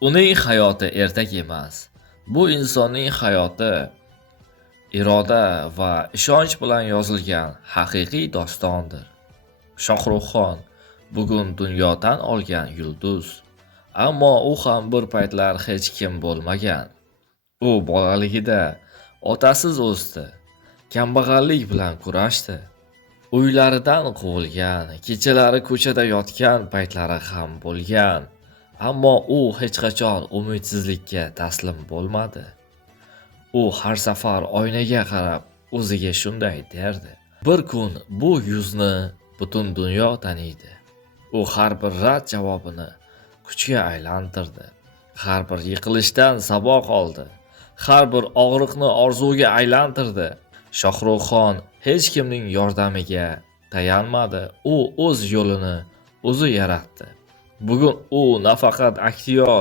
Uning hayoti ertak emas. Bu insonning hayoti iroda va ishonch bilan yozilgan haqiqiy dostondir. Shohruxxon bugun dunyodan olgan yulduz, ammo u ham bir paytlar hech kim bo'lmagan. U bolaligida otasiz o'sdi, kambag'allik bilan kurashdi. Uylaridan quvilgan, kechalari ko'chada yotgan paytlari ham bo'lgan. Ammo u hech qachon umidsizlikka taslim bo'lmadi. U har safar oynaga qarab o'ziga shunday derdi: bir kun bu yuzni butun dunyo taniydi. U har bir rad javobini kuchga aylantirdi. Har bir yiqilishdan saboq oldi. Har bir og'riqni orzuga aylantirdi. Shohruxxon hech kimning yordamiga tayanmadi. U o'z yo'lini o'zi yaratdi. Bugun u nafaqat aktyor,